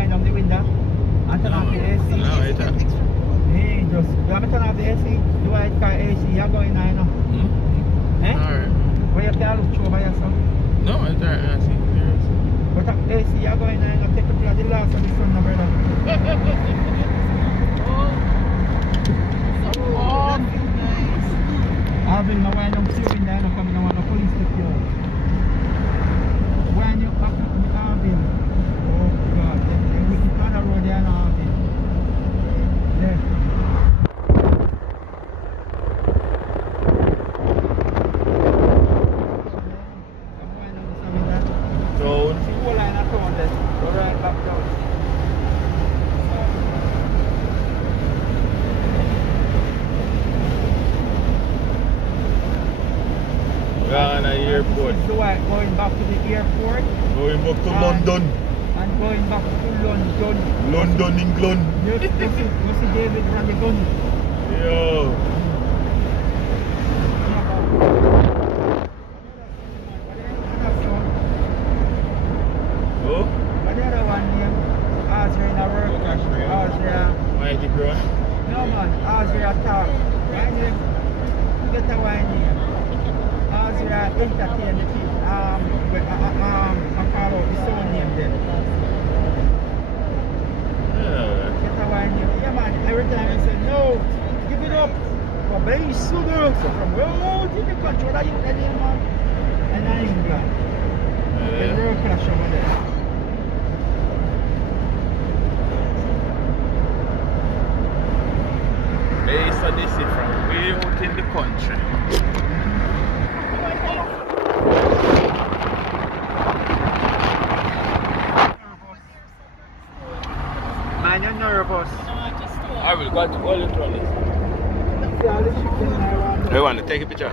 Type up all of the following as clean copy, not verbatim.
wind down the window and turn off the AC. No, it's a... Hey, just, you want me turn off the AC? The white car AC, you're going now, you know. Eh? Alright. But you can't look through by yourself. No, it's alright. I see. But the AC, you're going now, you know, take the place of the last of the sun, no, brother. Alvin, now wind down the window, you know, coming down on the police station. Wind you up, Alvin. Oh, God. We keep on the road there, now, Alvin. There. So, Single line at all then. Go right back down. we're on an airport. This is the way going back to the airport Going back to London. and going back to London. London, England. You see David run the gun. Yo. Oh? But the other one name, Azra in a work. Azra. Mighty bro. No man, Azra talk. Why name? Get a wine name. Azra entertain the people. I call out the sound name then. Yeah. Get a wine name. Yeah man, every time I say no, give it up. But very soon, so from where did the country that you name man? And in England. The road crash over there. Hey, so this is from way out in the country. Man, you're nervous. I will go to all the trolleys. See all the shit in there. I want to take a picture.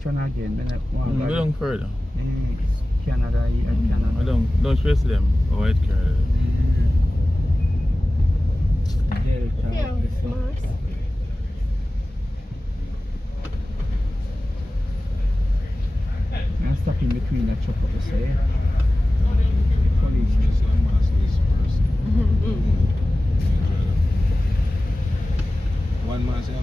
which one again? Then I want We don't further. Canada, Canada. I don't stress them. White car. Delta, Yeah, this one. Mars. I'm stuck in between that truck up there. Police. One man say,